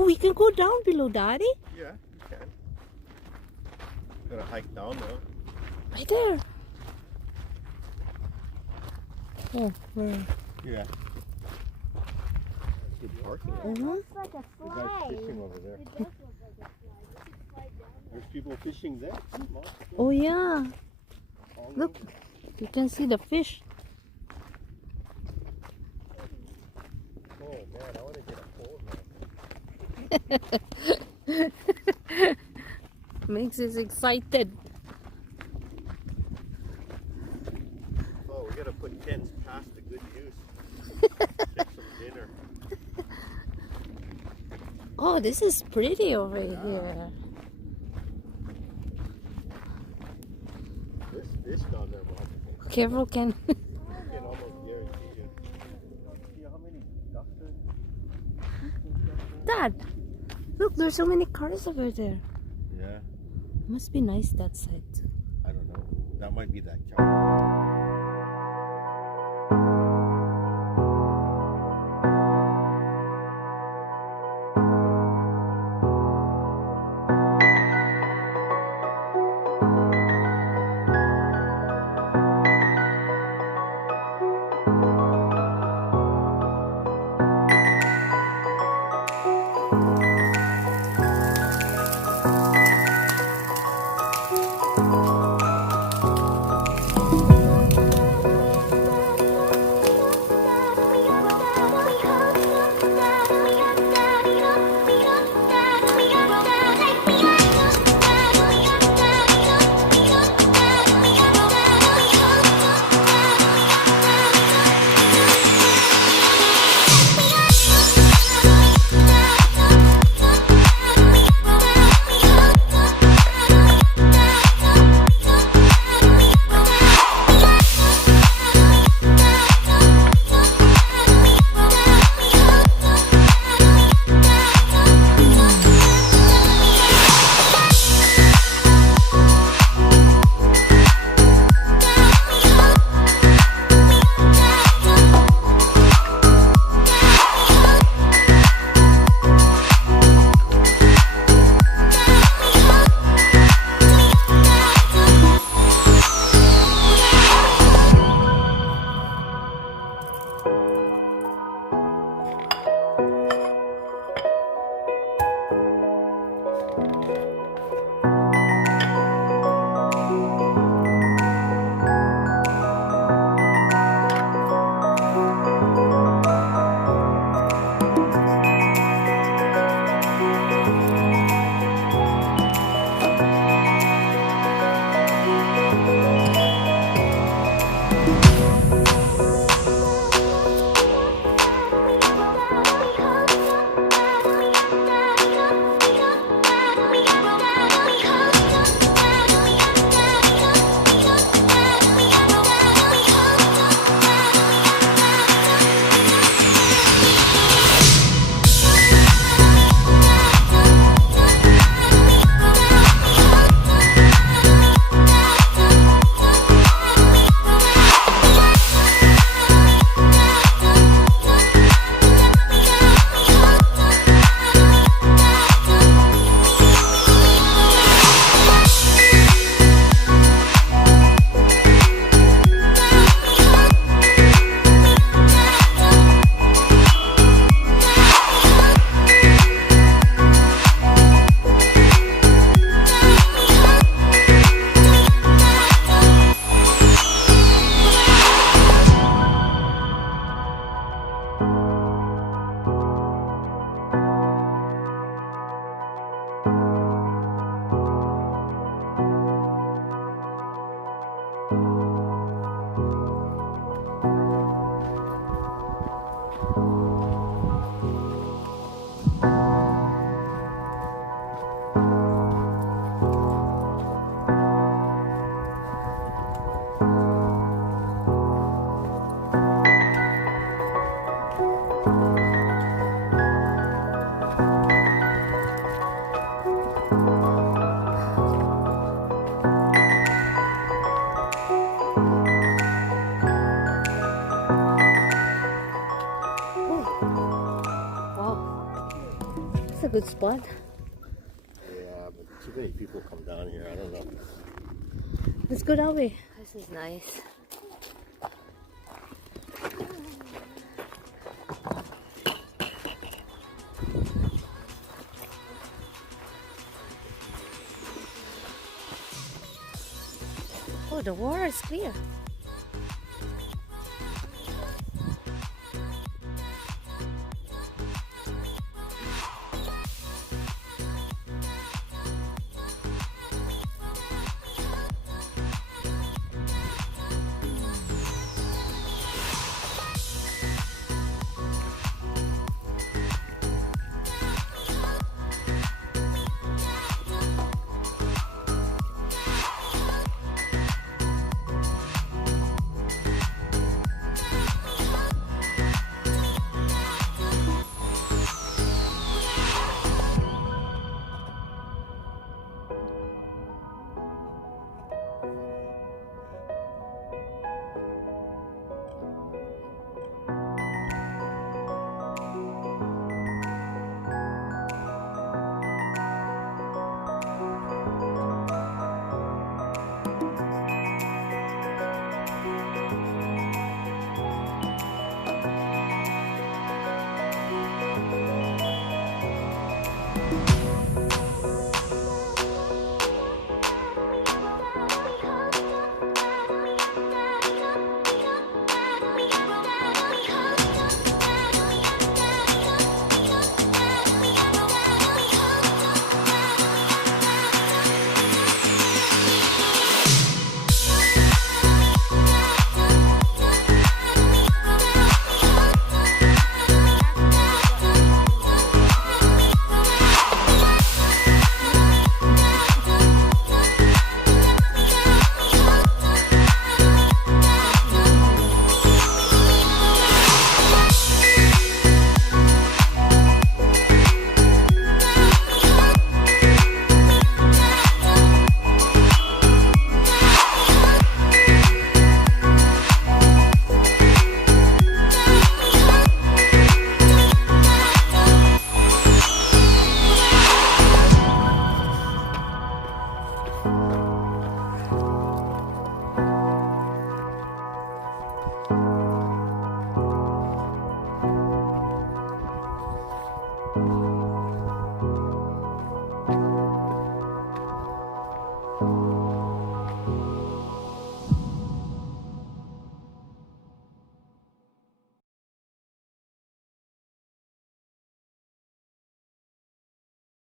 Oh, we can go down below, Daddy. Yeah, you can. Gotta hike down though. Right there. Oh, where? Yeah. Good parking. Mhm. Looks like a The guy's slide. fishing over there. It does look like a slide. We could slide down there. There's people fishing there. Oh, yeah. All Look. over. You can see the fish. Oh man, I want to get a pole now. Makes us excited. Oh, we gotta put Ken's past the good use. Take some dinner. Oh, this is pretty over here. This fish down there, Mom. Careful, Ken. I can almost guarantee you. See how many ducks there? Dad, look, there's so many cars over there. Yeah, Must be nice that side too. I don't know. That might be that cow. That's a good spot. Yeah, but too many people come down here. I don't know. Let's go that way. This is nice. Oh, the water is clear.